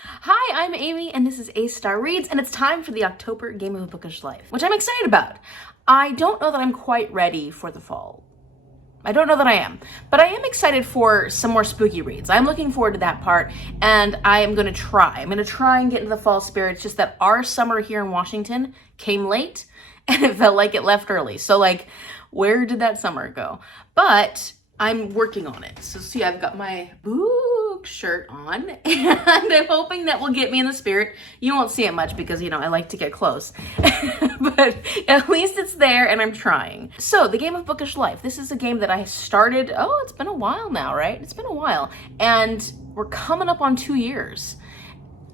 Hi, I'm Amy, and this is A Star Reads, and it's time for the October Game of Bookish Life, which I'm excited about. I don't know that I'm quite ready for the fall. I don't know that I am, but I am excited for some more spooky reads. I'm looking forward to that part, and I am going to try. I'm going to try and get into the fall spirit. It's just that our summer here in Washington came late, and it felt like it left early. So, where did that summer go? But I'm working on it. So see, I've got my book shirt on, and I'm hoping that will get me in the spirit. You won't see it much because, I like to get close. But at least it's there, and I'm trying. So, the Game of Bookish Life. This is a game that I started, it's been a while now, right? It's been a while. And we're coming up on 2 years.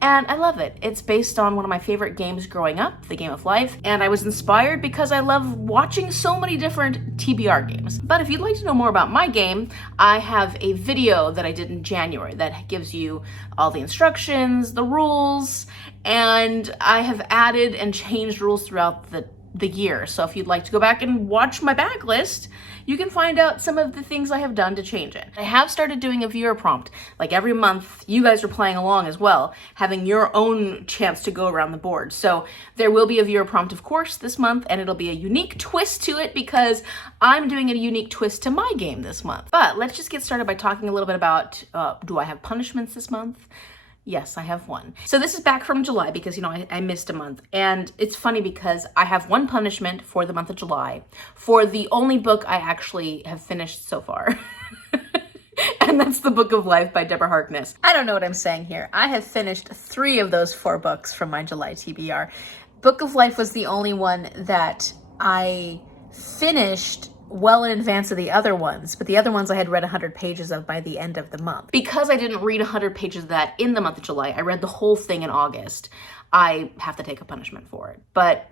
And I love it. It's based on one of my favorite games growing up, The Game of Life, and I was inspired because I love watching so many different TBR games. But if you'd like to know more about my game, I have a video that I did in January that gives you all the instructions, the rules, and I have added and changed rules throughout the year. So if you'd like to go back and watch my backlist, you can find out some of the things I have done to change it. I have started doing a viewer prompt. Like every month, you guys are playing along as well, having your own chance to go around the board. So there will be a viewer prompt, of course, this month, and it'll be a unique twist to it because I'm doing a unique twist to my game this month. But let's just get started by talking a little bit about, do I have punishments this month? Yes, I have one. So this is back from July because, I missed a month. And it's funny because I have one punishment for the month of July for the only book I actually have finished so far. And that's The Book of Life by Deborah Harkness. I don't know what I'm saying here. I have finished 3 of those 4 books from my July TBR. Book of Life was the only one that I finished well in advance of the other ones, but the other ones I had read 100 pages of by the end of the month. Because I didn't read 100 pages of that in the month of July, I read the whole thing in August. I have to take a punishment for it. But,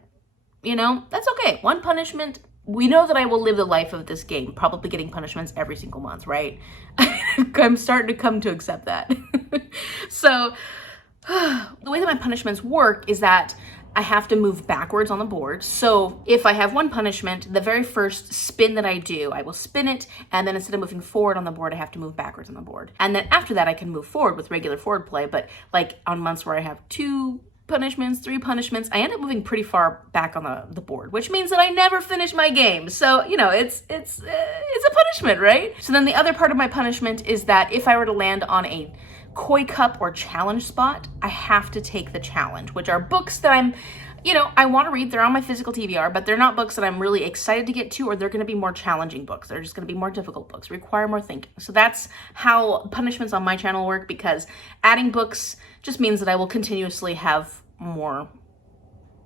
that's okay. One punishment. We know that I will live the life of this game, probably getting punishments every single month, right? I'm starting to come to accept that. So, the way that my punishments work is that I have to move backwards on the board. So if I have one punishment, the very first spin that I do, I will spin it, and then instead of moving forward on the board, I have to move backwards on the board. And then after that, I can move forward with regular forward play. But on months where I have 2 punishments, 3 punishments, I end up moving pretty far back on the board, which means that I never finish my game. So, it's a punishment, right? So then the other part of my punishment is that if I were to land on a Koi Cup or challenge spot, I have to take the challenge, which are books that I want to read. They're on my physical TBR, but they're not books that I'm really excited to get to, or they're going to be more challenging books. They're just going to be more difficult books, require more thinking. So that's how punishments on my channel work, because adding books just means that I will continuously have more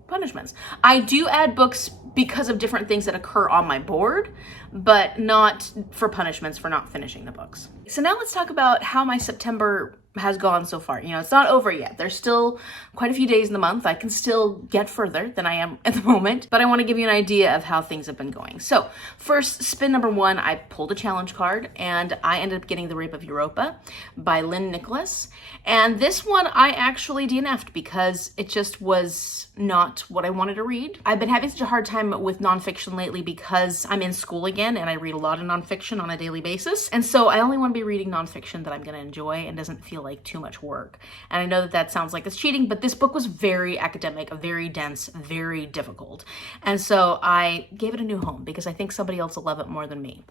punishments. I do add books because of different things that occur on my board, but not for punishments for not finishing the books. So now let's talk about how my September has gone so far. It's not over yet. There's still quite a few days in the month. I can still get further than I am at the moment, but I want to give you an idea of how things have been going. So first, spin number 1, I pulled a challenge card, and I ended up getting The Rape of Europa by Lynn Nicholas. And this one I actually DNF'd because it just was not what I wanted to read. I've been having such a hard time with nonfiction lately because I'm in school again and I read a lot of nonfiction on a daily basis. And so I only want to be reading nonfiction that I'm going to enjoy and doesn't feel like too much work. And I know that sounds like it's cheating, but this book was very academic, very dense, very difficult. And so I gave it a new home because I think somebody else will love it more than me.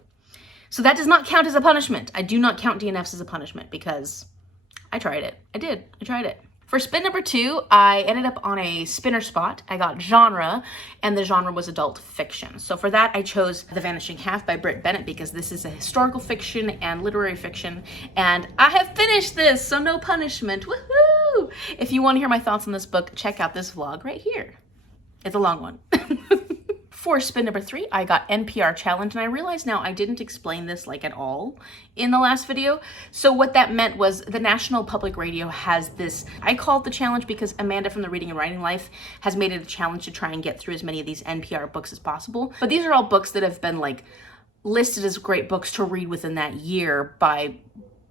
So that does not count as a punishment. I do not count DNFs as a punishment because I tried it. I tried it. For spin number 2, I ended up on a spinner spot. I got genre, and the genre was adult fiction. So for that, I chose The Vanishing Half by Britt Bennett because this is a historical fiction and literary fiction, and I have finished this, so no punishment. Woohoo! If you want to hear my thoughts on this book, check out this vlog right here. It's a long one. For spin number 3, I got NPR Challenge, and I realize now I didn't explain this at all in the last video. So what that meant was the National Public Radio has this, I call it the challenge because Amanda from the Reading and Writing Life has made it a challenge to try and get through as many of these NPR books as possible. But these are all books that have been listed as great books to read within that year by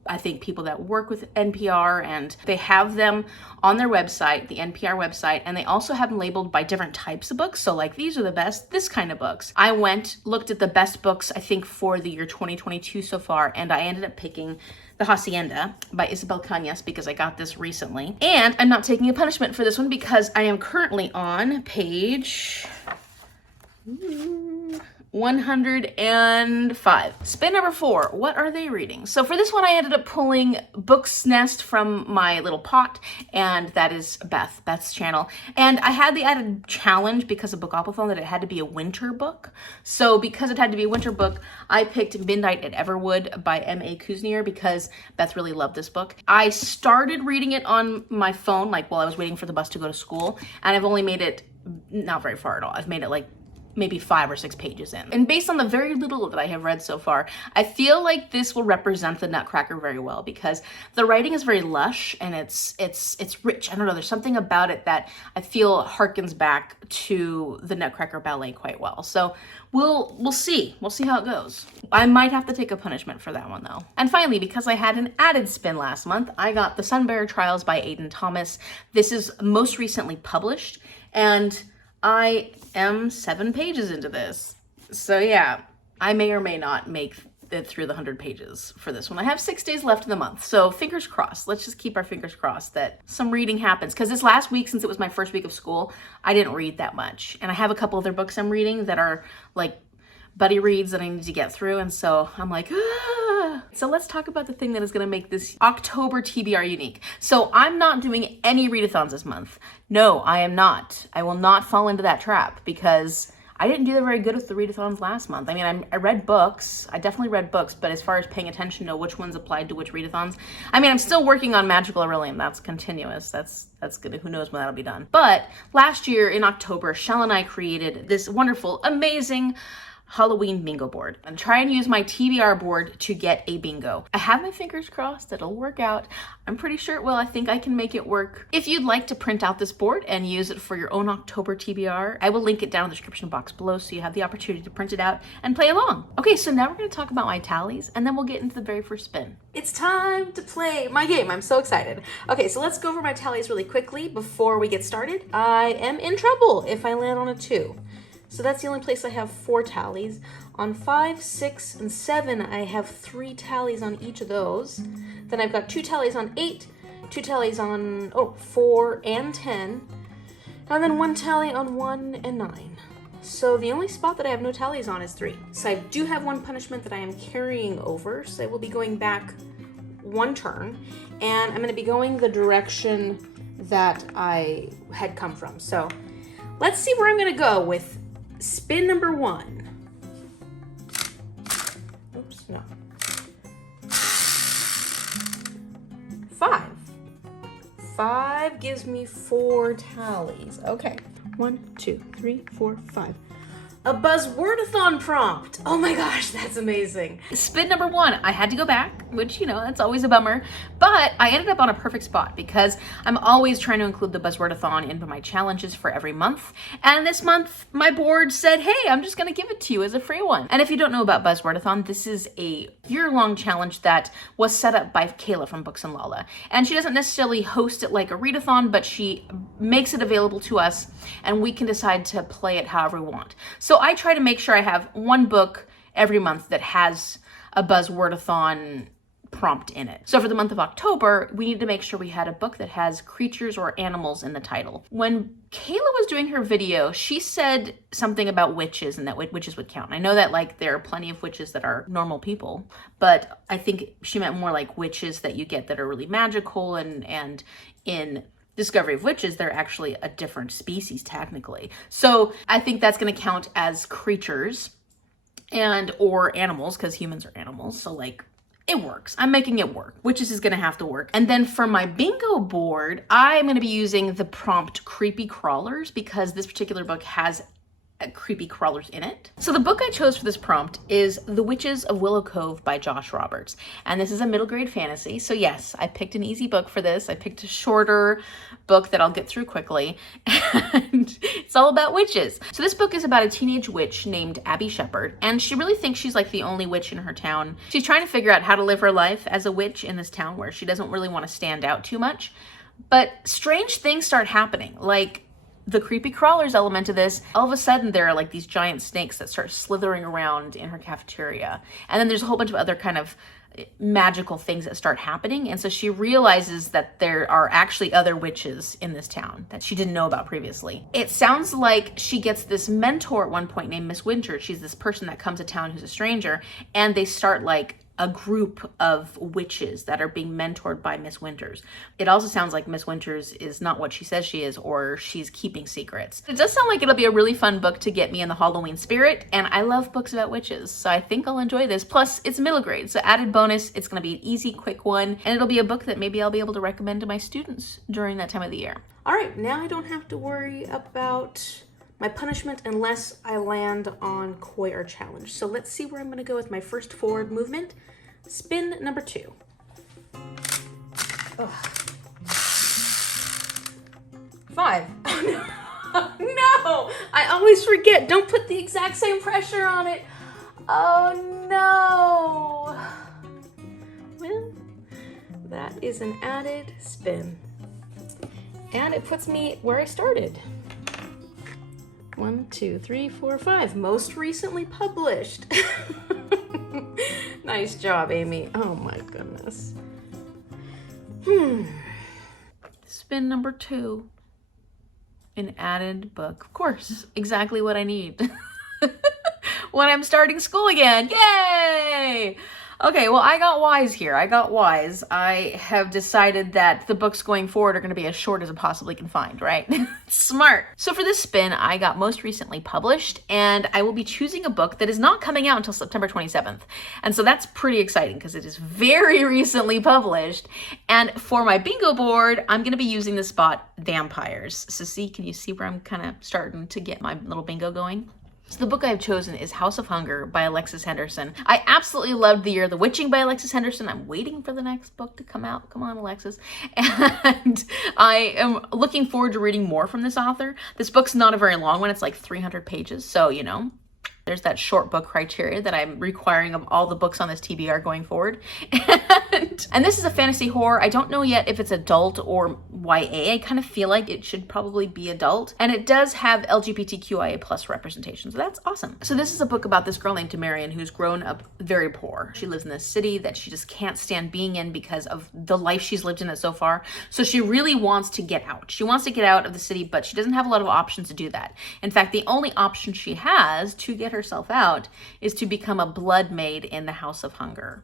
I think people that work with NPR, and they have them on their website, the NPR website, and they also have them labeled by different types of books. So these are the best, this kind of books. I looked at the best books, I think, for the year 2022 so far, and I ended up picking The Hacienda by Isabel Cañas, because I got this recently. And I'm not taking a punishment for this one because I am currently on page 105. Spin number 4. What are they reading? So for this one, I ended up pulling Book's Nest from my little pot, and that is Beth's channel. And I had the added challenge because of Bookathon that it had to be a winter book. So because it had to be a winter book, I picked Midnight at Everwood by M.A. Kuznier because Beth really loved this book. I started reading it on my phone, like while I was waiting for the bus to go to school, and I've only made it not very far at all. I've made it like maybe 5 or 6 pages in. And based on the very little that I have read so far, I feel like this will represent the Nutcracker very well because the writing is very lush and it's rich. I don't know, there's something about it that I feel harkens back to the Nutcracker ballet quite well. So we'll see. We'll see how it goes. I might have to take a punishment for that one though. And finally, because I had an added spin last month, I got The Sunbearer Trials by Aidan Thomas. This is most recently published, and I am 7 pages into this. So yeah, I may or may not make it through the 100 pages for this one. I have 6 days left in the month, so fingers crossed. Let's just keep our fingers crossed that some reading happens. Because this last week, since it was my first week of school, I didn't read that much. And I have a couple other books I'm reading that are like buddy reads that I need to get through, and so I'm like, ah. So let's talk about the thing that is going to make this October TBR unique. So I'm not doing any readathons this month. No, I am not. I will not fall into that trap because I didn't do that very good with the readathons last month. I mean, I read books. I definitely read books, but as far as paying attention to which ones applied to which readathons, I mean, I'm still working on Magical Aurelium. That's continuous. That's good. Who knows when that'll be done. But last year in October, Shell and I created this wonderful, amazing Halloween bingo board and try and use my TBR board to get a bingo. I have my fingers crossed that it'll work out. I'm pretty sure it will. I think I can make it work. If you'd like to print out this board and use it for your own October TBR, I will link it down in the description box below so you have the opportunity to print it out and play along. Okay, so now we're going to talk about my tallies and then we'll get into the very first spin. It's time to play my game. I'm so excited. Okay, so let's go over my tallies really quickly before we get started. I am in trouble if I land on a 2. So that's the only place I have 4 tallies. On 5, 6, and 7, I have 3 tallies on each of those. Then I've got 2 tallies on 8, 2 tallies on 4 and 10, and then 1 tally on 1 and 9. So the only spot that I have no tallies on is 3. So I do have 1 punishment that I am carrying over, so I will be going back 1 turn, and I'm going to be going the direction that I had come from. So let's see where I'm going to go with spin number 1. Oops, no. 5. 5 gives me 4 tallies. Okay. 1, 2, 3, 4, 5. A buzzwordathon prompt. Oh my gosh, that's amazing. Spin number 1, I had to go back, which, you know, that's always a bummer, but I ended up on a perfect spot because I'm always trying to include the buzzwordathon into my challenges for every month. And this month, my board said, hey, I'm just gonna give it to you as a free one. And if you don't know about buzzwordathon, this is a year-long challenge that was set up by Kayla from Books and Lala. And she doesn't necessarily host it like a readathon, but she makes it available to us and we can decide to play it however we want. So I try to make sure I have 1 book every month that has a buzzwordathon prompt in it. So for the month of October, we needed to make sure we had a book that has creatures or animals in the title. When Kayla was doing her video, she said something about witches and that witches would count. I know that like there are plenty of witches that are normal people, but I think she meant more like witches that you get that are really magical and in Discovery of Witches, they're actually a different species technically. So I think that's going to count as creatures and or animals because humans are animals. So like it works. I'm making it work. Witches is going to have to work. And then for my bingo board, I'm going to be using the prompt Creepy Crawlers because this particular book has creepy crawlers in it. So the book I chose for this prompt is The Witches of Willow Cove by Josh Roberts. And this is a middle grade fantasy. So yes, I picked an easy book for this. I picked a shorter book that I'll get through quickly. And it's all about witches. So this book is about a teenage witch named Abby Shepherd. And she really thinks she's like the only witch in her town. She's trying to figure out how to live her life as a witch in this town where she doesn't really want to stand out too much. But strange things start happening. Like the creepy crawlers element of this, all of a sudden there are like these giant snakes that start slithering around in her cafeteria. And then there's a whole bunch of other kind of magical things that start happening. And so she realizes that there are actually other witches in this town that she didn't know about previously. It sounds like she gets this mentor at one point named Miss Winter. She's this person that comes to town who's a stranger, and they start like a group of witches that are being mentored by Miss Winters. It also sounds like Miss Winters is not what she says she is, or she's keeping secrets. It does sound like it'll be a really fun book to get me in the Halloween spirit, and I love books about witches, so I think I'll enjoy this. Plus, it's middle grade, so added bonus, it's gonna be an easy, quick one, and it'll be a book that maybe I'll be able to recommend to my students during that time of the year. All right, now I don't have to worry about my punishment unless I land on Koi or Challenge. So let's see where I'm gonna go with my first forward movement. Spin number 2. Ugh. 5. Oh no. No! I always forget. Don't put the exact same pressure on it. Oh no. Well, that is an added spin. And it puts me where I started. 1, 2, 3, 4, 5. Most recently published. Nice job, Amy. Oh my goodness. Spin number 2. An added book. Of course, exactly what I need. When I'm starting school again. Yay! Okay, well, I got wise here. I have decided that the books going forward are going to be as short as I possibly can find, right? Smart. So for this spin, I got most recently published, and I will be choosing a book that is not coming out until September 27th. And so that's pretty exciting because it is very recently published. And for my bingo board, I'm going to be using the spot Vampires. So see, can you see where I'm kind of starting to get my little bingo going? So the book I've chosen is House of Hunger by Alexis Henderson. I absolutely loved The Year of the Witching by Alexis Henderson. I'm waiting for the next book to come out. Come on, Alexis. And I am looking forward to reading more from this author. This book's not a very long one. It's like 300 pages. So, you know, there's that short book criteria that I'm requiring of all the books on this TBR going forward. And this is a fantasy horror. I don't know yet if it's adult or YA. I kind of feel like it should probably be adult. And it does have LGBTQIA plus representation, so that's awesome. So this is a book about this girl named Temerian who's grown up very poor. She lives in this city that she just can't stand being in because of the life she's lived in it so far. So she really wants to get out. She wants to get out of the city, but she doesn't have a lot of options to do that. In fact, the only option she has to get herself out is to become a blood maid in the House of Hunger,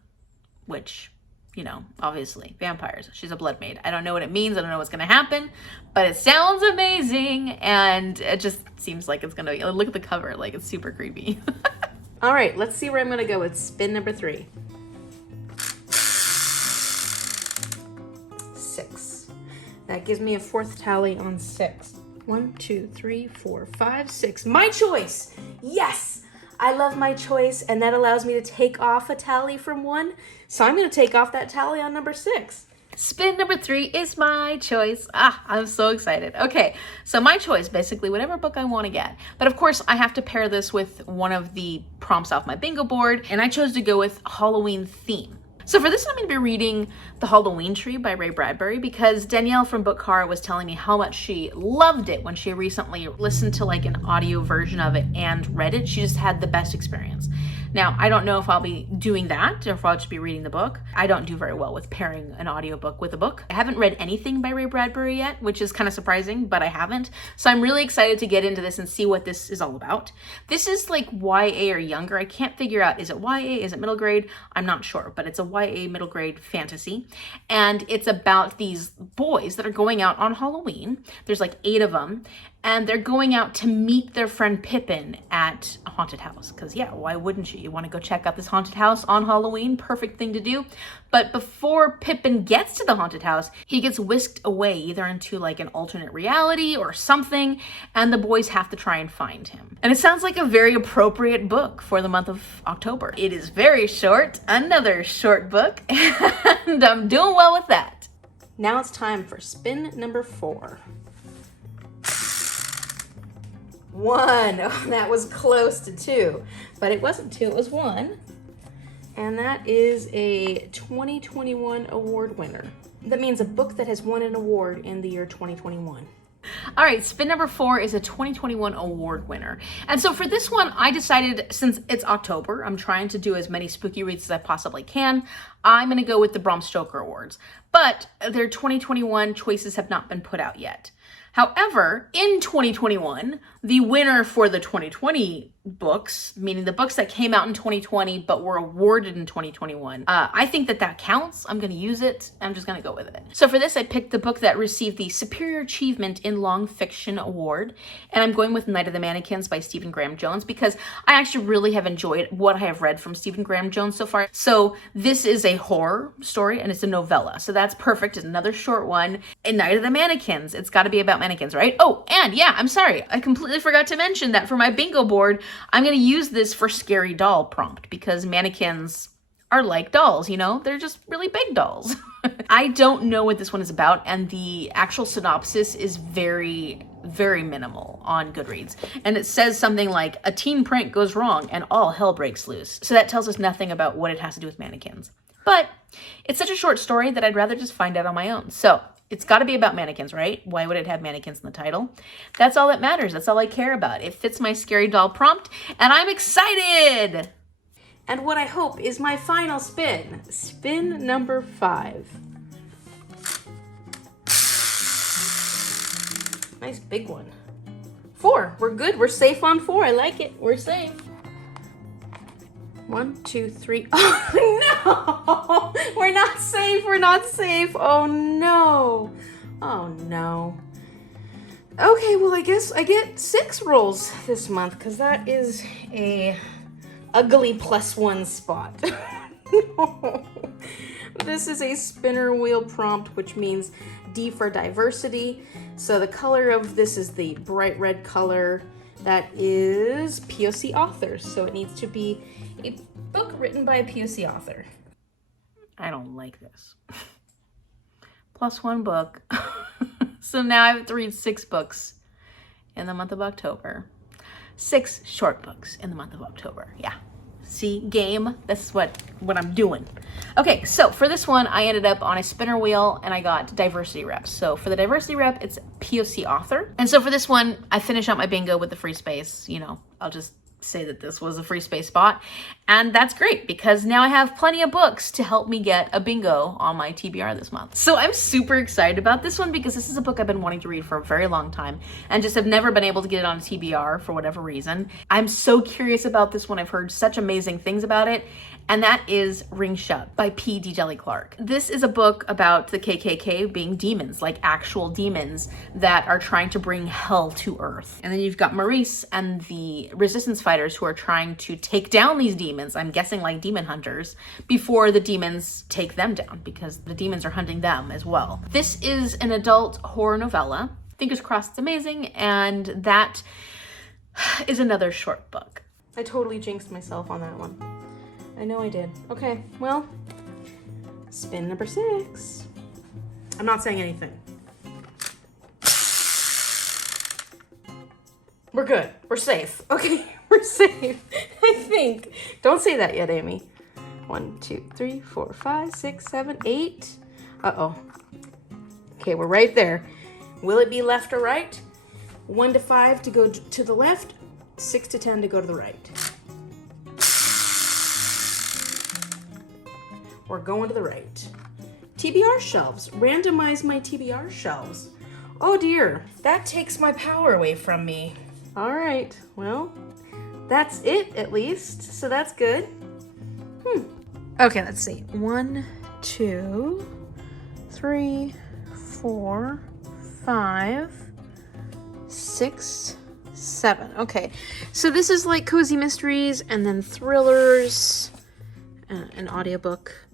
which, you know, obviously vampires. She's a blood maid. I don't know what it means. I don't know what's going to happen, but it sounds amazing. And it just seems like it's going to be, look at the cover, like it's super creepy. All right, let's see where I'm going to go with spin number 3. 6. That gives me a 4th tally on 6. 1, 2, 3, 4, 5, 6. My choice. Yes. I love my choice, and that allows me to take off a tally from 1. So I'm going to take off that tally on number 6. Spin number 3 is my choice. I'm so excited. Okay, so my choice, basically whatever book I want to get. But of course, I have to pair this with one of the prompts off my bingo board, and I chose to go with Halloween theme. So for this, I'm going to be reading The Halloween Tree by Ray Bradbury because Danielle from bookStara was telling me how much she loved it when she recently listened to like an audio version of it and read it. She just had the best experience. Now, I don't know if I'll be doing that or if I'll just be reading the book. I don't do very well with pairing an audiobook with a book. I haven't read anything by Ray Bradbury yet, which is kind of surprising, but I haven't. So I'm really excited to get into this and see what this is all about. This is like YA or younger. I can't figure out, is it YA? Is it middle grade? I'm not sure, but it's a YA middle grade fantasy. And it's about these boys that are going out on Halloween. There's like 8 of them. And they're going out to meet their friend Pippin at a haunted house. Because yeah, why wouldn't you? You want to go check out this haunted house on Halloween? Perfect thing to do. But before Pippin gets to the haunted house, he gets whisked away either into like an alternate reality or something. And the boys have to try and find him. And it sounds like a very appropriate book for the month of October. It is very short, another short book. And I'm doing well with that. Now it's time for spin number 4. 1. Oh, that was close to 2, but it wasn't 2, it was 1. And that is a 2021 award winner. That means a book that has won an award in the year 2021. All right, spin number 4 is a 2021 award winner. And so for this one, I decided since it's October, I'm trying to do as many spooky reads as I possibly can. I'm going to go with the Bram Stoker Awards. But their 2021 choices have not been put out yet. However, in 2021, the winner for the 2020 books, meaning the books that came out in 2020 but were awarded in 2021, I think that counts. I'm going to use it. I'm just going to go with it. So for this, I picked the book that received the Superior Achievement in Long Fiction Award, and I'm going with Night of the Mannequins by Stephen Graham Jones because I actually really have enjoyed what I have read from Stephen Graham Jones so far. So this is a horror story and it's a novella. So that's perfect. It's another short one. And Night of the Mannequins, it's got to be about mannequins, right? Oh, and yeah, I'm sorry. I completely forgot to mention that for my bingo board, I'm going to use this for scary doll prompt because mannequins are like dolls, you know? They're just really big dolls. I don't know what this one is about, and the actual synopsis is very, very minimal on Goodreads. And it says something like, a teen prank goes wrong and all hell breaks loose. So that tells us nothing about what it has to do with mannequins. But it's such a short story that I'd rather just find out on my own. So it's got to be about mannequins, right? Why would it have mannequins in the title? That's all that matters. That's all I care about. It fits my scary doll prompt, and I'm excited! And what I hope is my final spin. Spin number 5. Nice big one. 4. We're good. We're safe on 4. I like it. We're safe. 1, 2, 3. Oh no! We're not safe. We're not safe. Oh no. Oh no. Okay, well I guess I get 6 rolls this month because that is a ugly +1 spot. No. This is a spinner wheel prompt, which means D for diversity. So the color of this is the bright red color. That is POC authors. So it needs to be a book written by a POC author. I don't like this. +1 book. So now I have to read 6 books in the month of October. 6 short books in the month of October. Yeah. See, game, that's what I'm doing. Okay, so for this one, I ended up on a spinner wheel and I got diversity reps. So for the diversity rep, it's POC author. And so for this one, I finish out my bingo with the free space. You know, I'll just say that this was a free space spot. And that's great because now I have plenty of books to help me get a bingo on my TBR this month. So I'm super excited about this one because this is a book I've been wanting to read for a very long time and just have never been able to get it on a TBR for whatever reason. I'm so curious about this one. I've heard such amazing things about it. And that is Ring Shut by P. Djeli Clarke. This is a book about the KKK being demons, like actual demons that are trying to bring hell to Earth. And then you've got Maurice and the resistance fighters who are trying to take down these demons, I'm guessing like demon hunters, before the demons take them down because the demons are hunting them as well. This is an adult horror novella. Fingers crossed it's amazing, and that is another short book. I totally jinxed myself on that one. I know I did. Okay, well, spin number 6. I'm not saying anything. We're good. We're safe. Okay, we're safe. I think. Don't say that yet, Amy. 1, 2, 3, 4, 5, 6, 7, 8. Uh-oh. Okay, we're right there. Will it be left or right? 1 to 5 to go to the left, 6 to 10 to go to the right. We're going to the right. TBR shelves. Randomize my TBR shelves. Oh dear, that takes my power away from me. All right, well, that's it at least, so that's good. Okay, let's see. 1, 2, 3, 4, 5, 6, 7. Okay, so this is like cozy mysteries and then thrillers, an audiobook.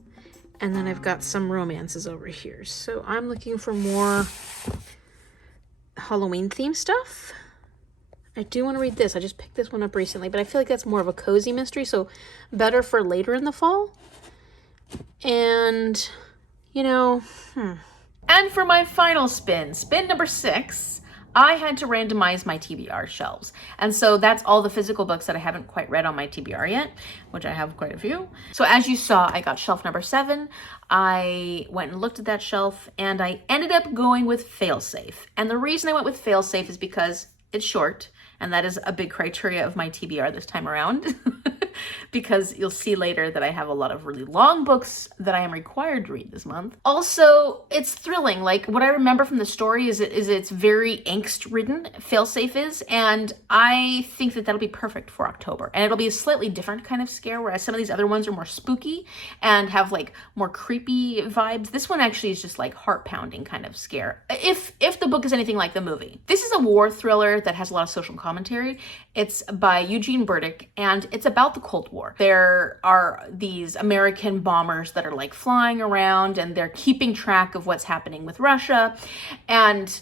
And then I've got some romances over here. So I'm looking for more Halloween themed stuff. I do want to read this. I just picked this one up recently, but I feel like that's more of a cozy mystery, so better for later in the fall. And, you know, And for my final spin, spin number 6, I had to randomize my TBR shelves. And so that's all the physical books that I haven't quite read on my TBR yet, which I have quite a few. So as you saw, I got shelf number 7. I went and looked at that shelf and I ended up going with Failsafe. And the reason I went with Failsafe is because it's short, and that is a big criteria of my TBR this time around. because you'll see later that I have a lot of really long books that I am required to read this month. Also, it's thrilling. Like, what I remember from the story is it's very angst-ridden, Failsafe is, and I think that that'll be perfect for October. And it'll be a slightly different kind of scare, whereas some of these other ones are more spooky and have like more creepy vibes. This one actually is just like heart-pounding kind of scare, if the book is anything like the movie. This is a war thriller that has a lot of social commentary. It's by Eugene Burdick, and it's about the Cold War. There are these American bombers that are like flying around, and they're keeping track of what's happening with Russia, and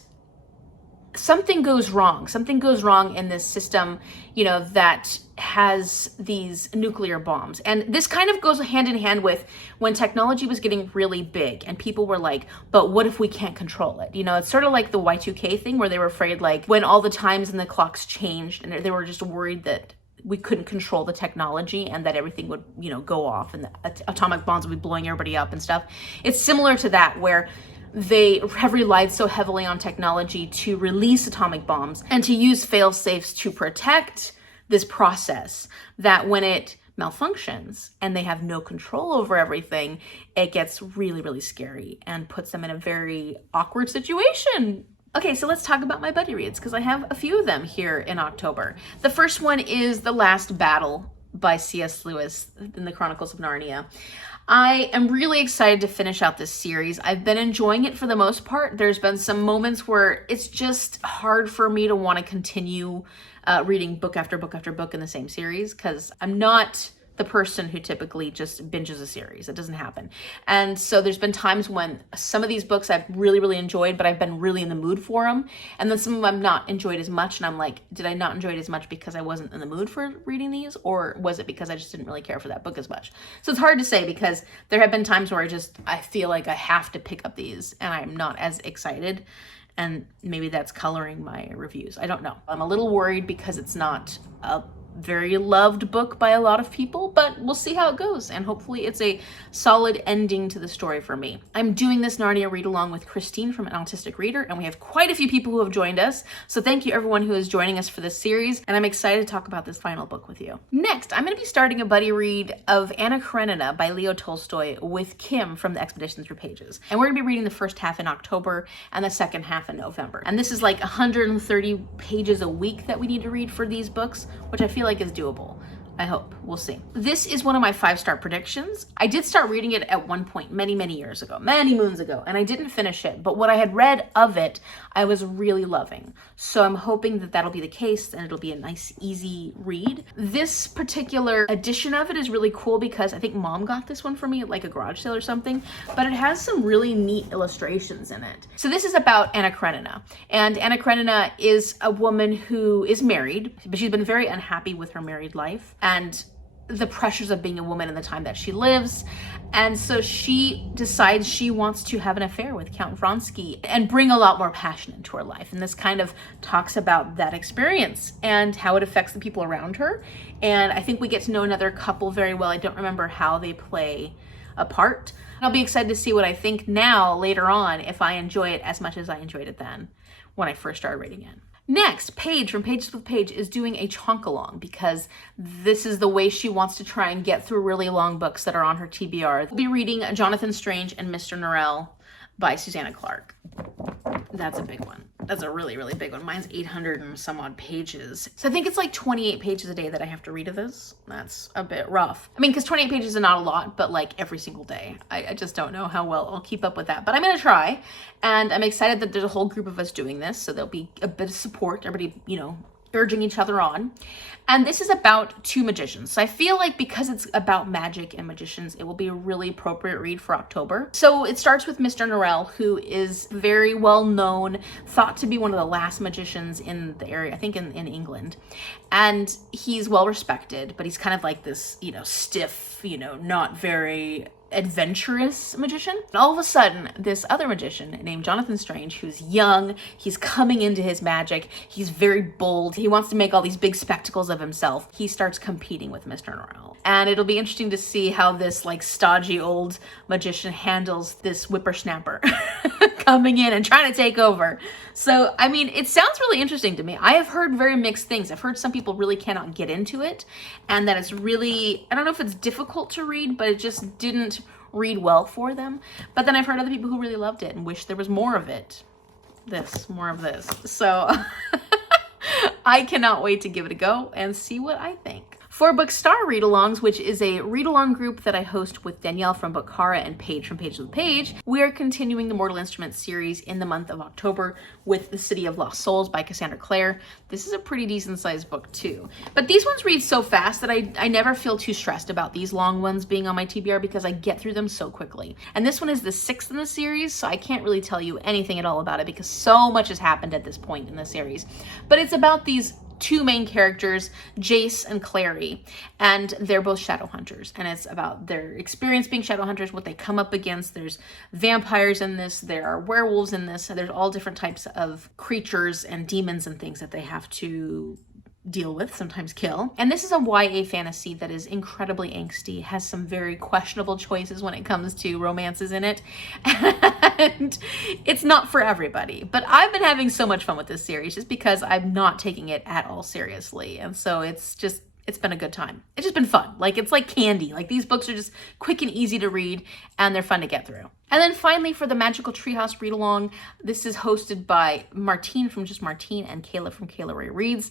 something goes wrong. Something goes wrong in this system, that has these nuclear bombs. And this kind of goes hand in hand with when technology was getting really big and people were like, but what if we can't control it? It's sort of like the Y2K thing where they were afraid, like, when all the times and the clocks changed, and they were just worried that we couldn't control the technology and that everything would, go off and the atomic bombs would be blowing everybody up and stuff. It's similar to that, where they have relied so heavily on technology to release atomic bombs and to use fail-safes to protect this process, that when it malfunctions and they have no control over everything, it gets really, really scary and puts them in a very awkward situation. Okay, so let's talk about my buddy reads, because I have a few of them here in October. The first one is The Last Battle by C.S. Lewis in the Chronicles of Narnia. I am really excited to finish out this series. I've been enjoying it for the most part. There's been some moments where it's just hard for me to want to continue reading book after book after book in the same series, because I'm not the person who typically just binges a series. It doesn't happen. And so there's been times when some of these books I've really, really enjoyed, but I've been really in the mood for them. And then some of them I've not enjoyed as much. And I'm like, did I not enjoy it as much because I wasn't in the mood for reading these? Or was it because I just didn't really care for that book as much? So it's hard to say, because there have been times where I feel like I have to pick up these and I'm not as excited. And maybe that's coloring my reviews. I don't know. I'm a little worried because it's not a very loved book by a lot of people, but we'll see how it goes, and hopefully it's a solid ending to the story for me. I'm doing this Narnia read along with Christine from An Autistic Reader, and we have quite a few people who have joined us, so thank you everyone who is joining us for this series, and I'm excited to talk about this final book with you. Next, I'm going to be starting a buddy read of Anna Karenina by Leo Tolstoy with Kim from the Expedition Through Pages, and we're going to be reading the first half in October and the second half in November, and this is like 130 pages a week that we need to read for these books, which I feel like is doable. I hope. We'll see. This is one of my 5-star predictions. I did start reading it at one point many, many years ago, many moons ago, and I didn't finish it. But what I had read of it, I was really loving. So I'm hoping that that'll be the case and it'll be a nice, easy read. This particular edition of it is really cool because I think Mom got this one for me at like a garage sale or something, but it has some really neat illustrations in it. So this is about Anna Karenina. And Anna Karenina is a woman who is married, but she's been very unhappy with her married life and the pressures of being a woman in the time that she lives. And so she decides she wants to have an affair with Count Vronsky and bring a lot more passion into her life. And this kind of talks about that experience and how it affects the people around her. And I think we get to know another couple very well. I don't remember how they play a part. I'll be excited to see what I think now, later on, if I enjoy it as much as I enjoyed it then when I first started reading it. Next, Paige from Pages with Paige is doing a Chonkalong because this is the way she wants to try and get through really long books that are on her TBR. We'll be reading Jonathan Strange and Mr. Norrell by Susanna Clarke. That's a big one. That's a really, really big one. Mine's 800 and some odd pages. So I think it's like 28 pages a day that I have to read of this. That's a bit rough. I mean, because 28 pages is not a lot, but like every single day. I just don't know how well I'll keep up with that. But I'm going to try. And I'm excited that there's a whole group of us doing this. So there'll be a bit of support. Everybody, urging each other on. And this is about two magicians. So I feel like because it's about magic and magicians, it will be a really appropriate read for October. So it starts with Mr. Norrell, who is very well known, thought to be one of the last magicians in the area, I think in England. And he's well respected, but he's kind of like this, stiff, not very adventurous magician. And all of a sudden, this other magician named Jonathan Strange, who's young, he's coming into his magic, he's very bold, he wants to make all these big spectacles of himself. He starts competing with Mr. Norrell. And it'll be interesting to see how this like stodgy old magician handles this whippersnapper coming in and trying to take over. So, I mean, it sounds really interesting to me. I have heard very mixed things. I've heard some people really cannot get into it, and that it's really, I don't know if it's difficult to read, but it just didn't read well for them. But then I've heard other people who really loved it and wish there was more of it. More of this. So I cannot wait to give it a go and see what I think. For bookStara Readalongs, which is a read-along group that I host with Danielle from bookStara and Paige from Paige with Paige, we are continuing the Mortal Instruments series in the month of October with The City of Lost Souls by Cassandra Clare. This is a pretty decent sized book too. But these ones read so fast that I never feel too stressed about these long ones being on my TBR because I get through them so quickly. And this one is the 6th in the series, so I can't really tell you anything at all about it because so much has happened at this point in the series. But it's about these two main characters, Jace and Clare, and they're both shadow hunters, and it's about their experience being shadow hunters, what they come up against. There's vampires in this, there are werewolves in this, and there's all different types of creatures and demons and things that they have to deal with, sometimes kill. And this is a YA fantasy that is incredibly angsty, has some very questionable choices when it comes to romances in it, and it's not for everybody. But I've been having so much fun with this series just because I'm not taking it at all seriously, and so it's been a good time. It's just been fun. Like, it's like candy. Like, these books are just quick and easy to read, and they're fun to get through. And then finally, for the Magical Treehouse read-along, this is hosted by Martine from Just Martine and Kayla from Kayla Ray Reads.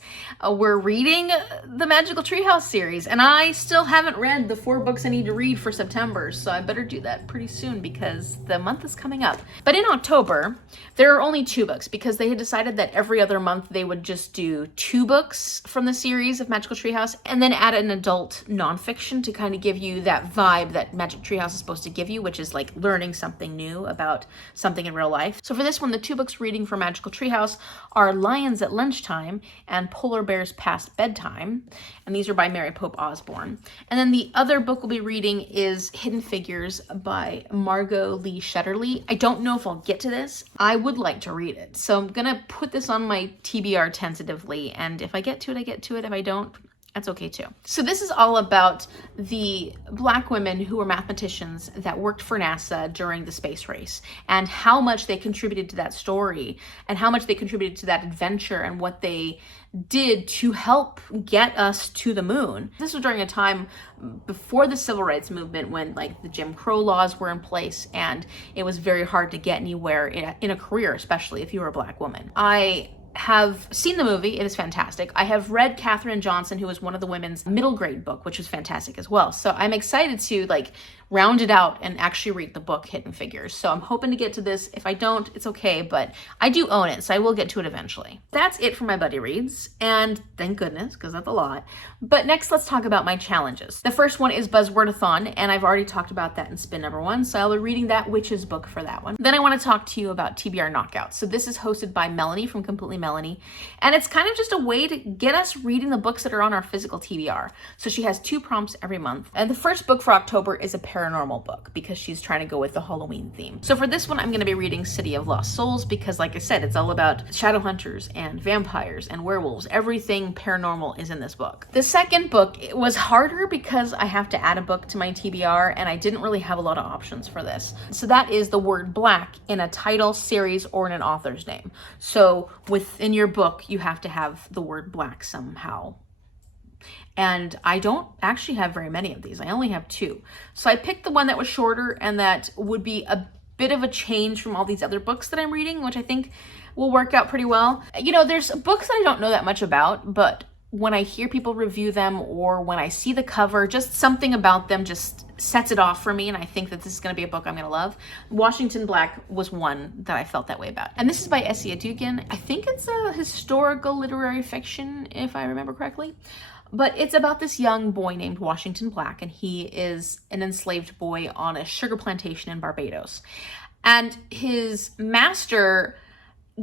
We're reading the Magical Treehouse series, and I still haven't read the 4 books I need to read for September, so I better do that pretty soon because the month is coming up. But in October, there are only 2 books because they had decided that every other month they would just do 2 books from the series of Magical Treehouse and then add an adult nonfiction to kind of give you that vibe that Magic Treehouse is supposed to give you, which is like learning something new about something in real life. So for this one, the 2 books reading for Magical Treehouse are Lions at Lunchtime and Polar Bears Past Bedtime, and these are by Mary Pope Osborne. And then the other book we'll be reading is Hidden Figures by Margot Lee Shetterly. I don't know if I'll get to this. I would like to read it, so I'm gonna put this on my TBR tentatively, and if I get to it, I get to it. If I don't, that's okay too. So this is all about the Black women who were mathematicians that worked for NASA during the space race and how much they contributed to that story and how much they contributed to that adventure and what they did to help get us to the moon. This was during a time before the civil rights movement when like the Jim Crow laws were in place and it was very hard to get anywhere in a career, especially if you were a Black woman. I have seen the movie. It is fantastic. I have read Katherine Johnson, who was one of the women's middle grade book, which was fantastic as well. So I'm excited to like round it out and actually read the book Hidden Figures. So I'm hoping to get to this. If I don't, it's okay, but I do own it, so I will get to it eventually. That's it for my buddy reads, and thank goodness, because that's a lot. But next, let's talk about my challenges. The first one is Buzzwordathon, and I've already talked about that in spin number 1, so I'll be reading that witch's book for that one. Then I want to talk to you about TBR Knockout. So this is hosted by Melanie from Completely Melanie, and it's kind of just a way to get us reading the books that are on our physical TBR. So she has 2 prompts every month, and the first book for October is a paranormal book because she's trying to go with the Halloween theme. So for this one, I'm going to be reading City of Lost Souls because, like I said, it's all about shadow hunters and vampires and werewolves. Everything paranormal is in this book. The second book, it was harder because I have to add a book to my TBR and I didn't really have a lot of options for this. So that is the word black in a title, series, or in an author's name. So within your book, you have to have the word black somehow. And I don't actually have very many of these. I only have 2. So I picked the one that was shorter and that would be a bit of a change from all these other books that I'm reading, which I think will work out pretty well. You know, there's books that I don't know that much about, but when I hear people review them or when I see the cover, just something about them just sets it off for me, and I think that this is going to be a book I'm going to love. Washington Black was one that I felt that way about. And this is by Essie Dugan. I think it's a historical literary fiction, if I remember correctly. But it's about this young boy named Washington Black, and he is an enslaved boy on a sugar plantation in Barbados. And his master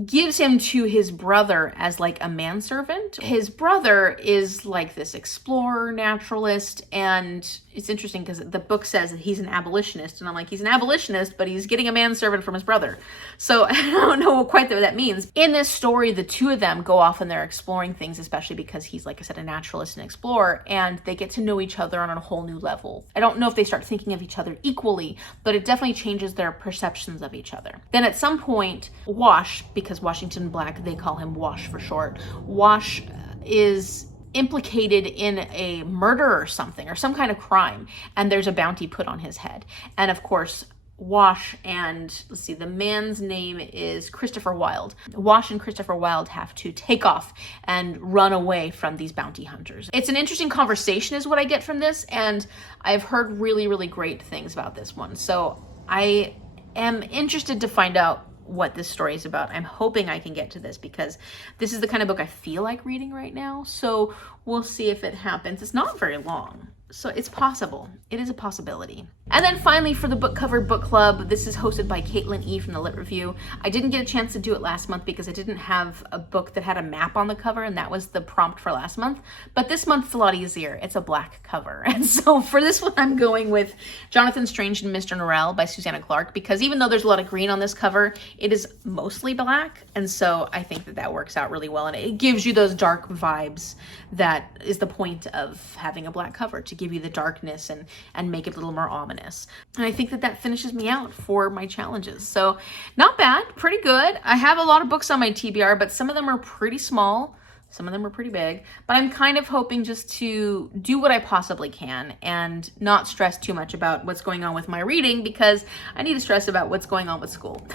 gives him to his brother as like a manservant. His brother is like this explorer, naturalist, and it's interesting because the book says that he's an abolitionist, and I'm like, he's an abolitionist, but he's getting a manservant from his brother. So I don't know quite what that means. In this story, the two of them go off and they're exploring things, especially because he's, like I said, a naturalist and explorer, and they get to know each other on a whole new level. I don't know if they start thinking of each other equally, but it definitely changes their perceptions of each other. Then at some point, Wash, because Washington Black, they call him Wash for short, Wash is implicated in a murder or something, or some kind of crime, and there's a bounty put on his head. And of course, Wash and, let's see, the man's name is Christopher Wilde. Wash and Christopher Wilde have to take off and run away from these bounty hunters. It's an interesting conversation is what I get from this, and I've heard really, really great things about this one. So I am interested to find out what this story is about. I'm hoping I can get to this because this is the kind of book I feel like reading right now. So we'll see if it happens. It's not very long, so it's possible. It is a possibility. And then finally, for the book cover book club, this is hosted by Caitlin E. from the Lit Review. I didn't get a chance to do it last month because I didn't have a book that had a map on the cover, and that was the prompt for last month. But this month it's a lot easier. It's a black cover. And so for this one, I'm going with Jonathan Strange and Mr. Norrell by Susanna Clarke, because even though there's a lot of green on this cover, it is mostly black. And so I think that that works out really well, and it gives you those dark vibes. That is the point of having a black cover, to give you the darkness and make it a little more ominous. And I think that that finishes me out for my challenges. So not bad, pretty good. I have a lot of books on my TBR, but some of them are pretty small. Some of them are pretty big, but I'm kind of hoping just to do what I possibly can and not stress too much about what's going on with my reading, because I need to stress about what's going on with school.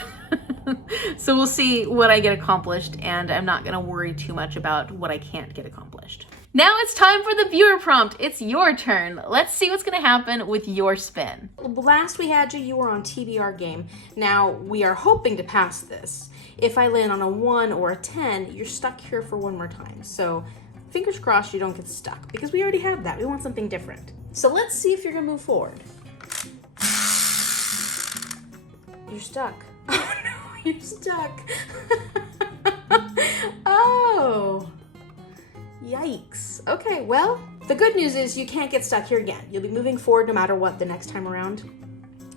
So we'll see what I get accomplished, and I'm not gonna worry too much about what I can't get accomplished. Now it's time for the viewer prompt. It's your turn. Let's see what's gonna happen with your spin. Last we had you were on TBR Game. Now we are hoping to pass this. If I land on a 1 or a 10, you're stuck here for one more time. So fingers crossed you don't get stuck, because we already have that. We want something different. So let's see if you're gonna move forward. You're stuck. Oh no, you're stuck. Oh, yikes. Okay, well, the good news is you can't get stuck here again. You'll be moving forward no matter what the next time around.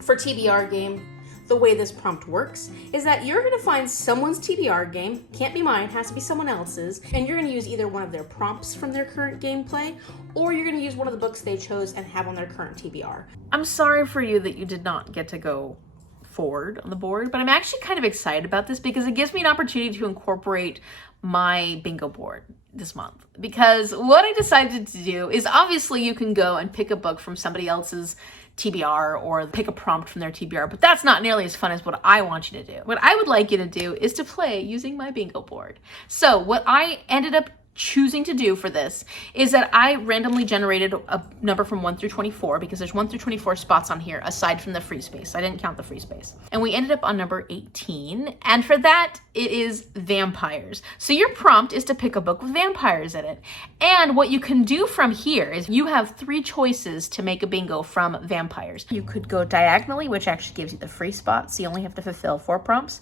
For TBR Game, the way this prompt works is that you're gonna find someone's TBR game, can't be mine, has to be someone else's, and you're gonna use either one of their prompts from their current gameplay, or you're gonna use one of the books they chose and have on their current TBR. I'm sorry for you that you did not get to go forward on the board, but I'm actually kind of excited about this because it gives me an opportunity to incorporate my bingo board this month. Because what I decided to do is, obviously you can go and pick a book from somebody else's TBR or pick a prompt from their TBR, but that's not nearly as fun as what I want you to do. What I would like you to do is to play using my bingo board. So what I ended up choosing to do for this is that I randomly generated a number from 1 through 24, because there's 1 through 24 spots on here aside from the free space. I didn't count the free space. And we ended up on number 18. And for that, it is vampires. So your prompt is to pick a book with vampires in it. And what you can do from here is you have 3 choices to make a bingo from vampires. You could go diagonally, which actually gives you the free spot, so you only have to fulfill 4 prompts.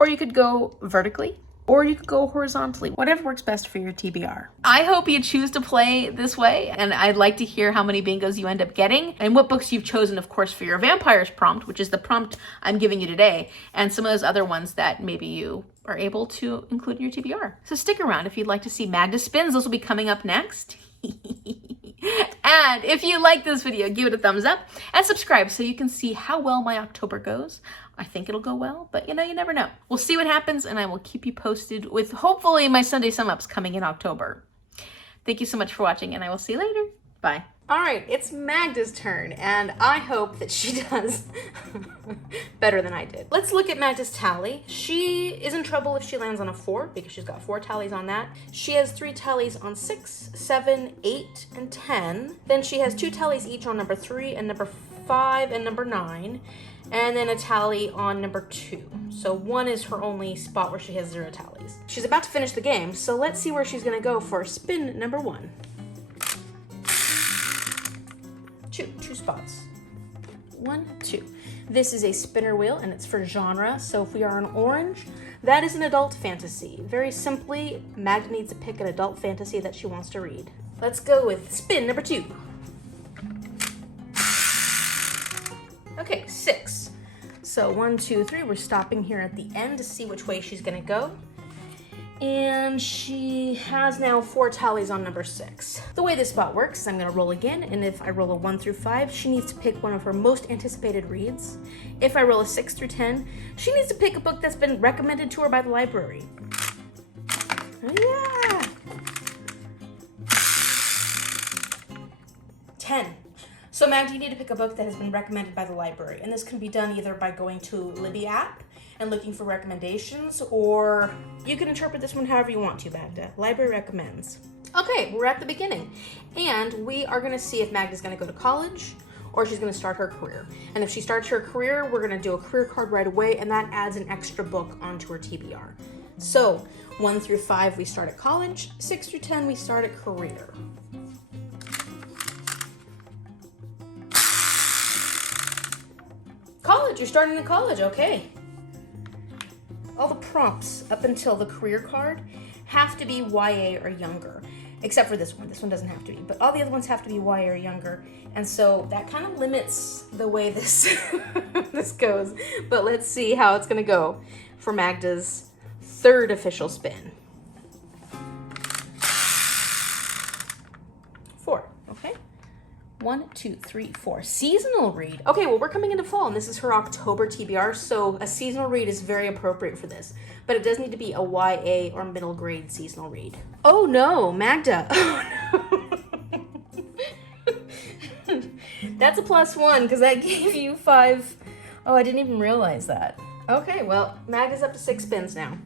Or you could go vertically, or you could go horizontally, whatever works best for your TBR. I hope you choose to play this way, and I'd like to hear how many bingos you end up getting and what books you've chosen, of course, for your vampires prompt, which is the prompt I'm giving you today, and some of those other ones that maybe you are able to include in your TBR. So stick around if you'd like to see Magda spins. Those will be coming up next. And if you like this video, give it a thumbs up and subscribe so you can see how well my October goes. I think it'll go well, but you never know. We'll see what happens, and I will keep you posted with hopefully my Sunday sum ups coming in October. Thank you so much for watching, and I will see you later. Bye. All right, it's Magda's turn, and I hope that she does better than I did. Let's look at Magda's tally. She is in trouble if she lands on a 4, because she's got 4 tallies on that. She has 3 tallies on 6, 7, 8, and 10. Then she has 2 tallies each on number 3 and number 5 and number 9. And then a tally on number 2. So 1 is her only spot where she has 0 tallies. She's about to finish the game, so let's see where she's gonna go for spin number 1. 2 spots. 1, 2. This is a spinner wheel and it's for genre. So if we are on orange, that is an adult fantasy. Very simply, Magda needs to pick an adult fantasy that she wants to read. Let's go with spin number 2. Okay, 6. So 1, 2, 3, we're stopping here at the end to see which way she's gonna go. And she has now 4 tallies on number 6. The way this spot works is I'm gonna roll again, and if I roll a 1 through 5, she needs to pick one of her most anticipated reads. If I roll a 6 through 10, she needs to pick a book that's been recommended to her by the library. Yeah! 10. So Magda, you need to pick a book that has been recommended by the library, and this can be done either by going to Libby app and looking for recommendations, or you can interpret this one however you want to, Magda. Library recommends. Okay, we're at the beginning, and we are gonna see if Magda's gonna go to college or she's gonna start her career. And if she starts her career, we're gonna do a career card right away, and that adds an extra book onto her TBR. So 1 through 5, we start at college. 6 through 10, we start at career. College, you're starting in college, okay. All the prompts up until the career card have to be YA or younger, except for this one. This one doesn't have to be, but all the other ones have to be YA or younger, and so that kind of limits the way this this goes. But let's see how it's gonna go for Magda's 3rd official spin. 4, okay. 1, 2, 3, 4. Seasonal read. Okay, well, we're coming into fall, and this is her October TBR, so a seasonal read is very appropriate for this. But it does need to be a YA or middle grade seasonal read. Oh no, Magda. Oh no. That's a +1, because that gave you 5. Oh, I didn't even realize that. Okay, well, Magda's up to 6 spins now.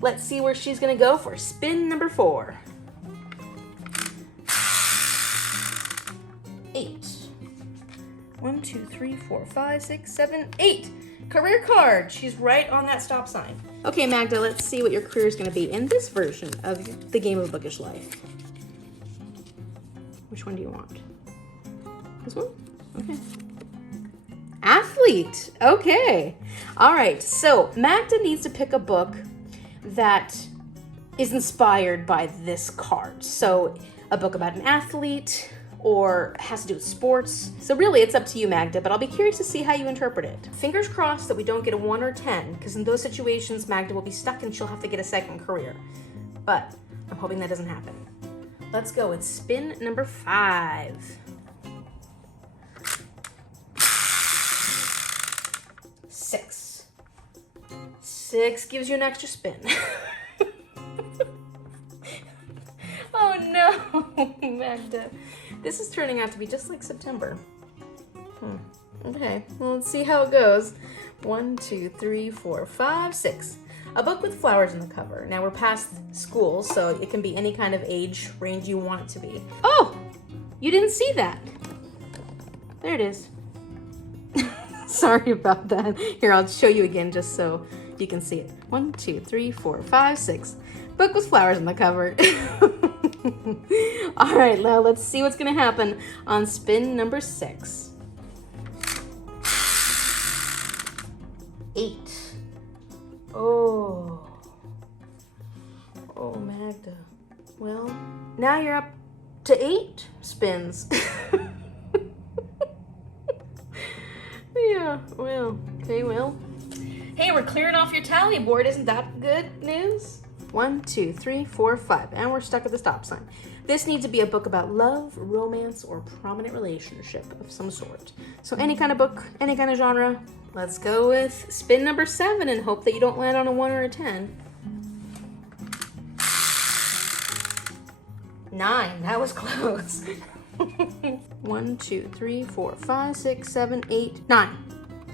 Let's see where she's gonna go for spin number 4. 8. 1, 2, 3, 4, 5, 6, 7, 8. Career card. She's right on that stop sign. Okay, Magda, let's see what your career is going to be in this version of the game of Bookish Life. Which one do you want? This one? Okay. Athlete. Okay. All right. So Magda needs to pick a book that is inspired by this card. So a book about an athlete, or has to do with sports. So really, it's up to you, Magda, but I'll be curious to see how you interpret it. Fingers crossed that we don't get a 1 or 10, because in those situations, Magda will be stuck and she'll have to get a second career. But I'm hoping that doesn't happen. Let's go with spin number 5. 6. 6 gives you an extra spin. Oh no, Magda. This is turning out to be just like September. Okay, well, let's see how it goes. 1, 2, 3, 4, 5, 6. A book with flowers in the cover. Now we're past school, so it can be any kind of age range you want it to be. Oh, you didn't see that. There it is. Sorry about that. Here, I'll show you again just so you can see it. 1, 2, 3, 4, 5, 6. Book with flowers on the cover. All right, now let's see what's gonna happen on spin number 6. 8. Oh, Magda. Well, now you're up to 8 spins. Yeah, well, okay, well. Hey, we're clearing off your tally board. Isn't that good news? 1, 2, 3, 4, 5, and we're stuck at the stop sign. This needs to be a book about love, romance, or prominent relationship of some sort. So any kind of book, any kind of genre. Let's go with spin number 7 and hope that you don't land on a 1 or a 10. 9, that was close. 1, 2, 3, 4, 5, 6, 7, 8, 9.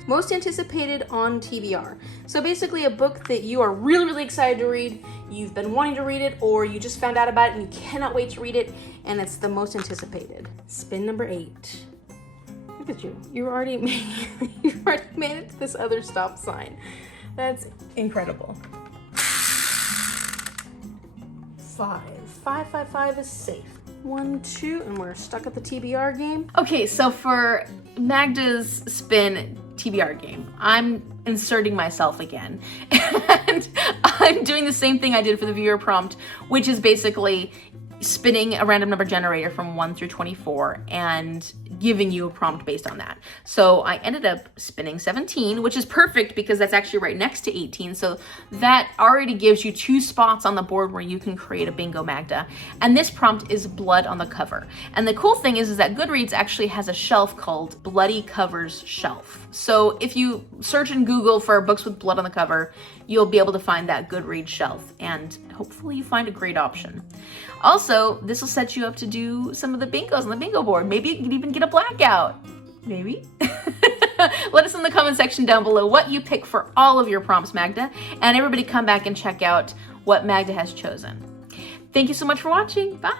Most anticipated on TBR. So basically a book that you are really, really excited to read, you've been wanting to read it, or you just found out about it and you cannot wait to read it, and it's the most anticipated. Spin number 8. Look at you. You've already made it to this other stop sign. That's incredible. 5. 5, 5, 5 is safe. 1, 2, and we're stuck at the TBR game. Okay, so for Magda's spin, TBR game. I'm inserting myself again. And I'm doing the same thing I did for the viewer prompt, which is basically spinning a random number generator from 1 through 24 and giving you a prompt based on that. So I ended up spinning 17, which is perfect because that's actually right next to 18. So that already gives you 2 spots on the board where you can create a bingo Magda. And this prompt is blood on the cover. And the cool thing is that Goodreads actually has a shelf called Bloody Covers Shelf. So if you search in Google for books with blood on the cover, you'll be able to find that Goodreads shelf, and hopefully you find a great option. Also, this will set you up to do some of the bingos on the bingo board. Maybe you can even get a blackout. Maybe. Let us in the comment section down below what you pick for all of your prompts, Magda, and everybody come back and check out what Magda has chosen. Thank you so much for watching. Bye!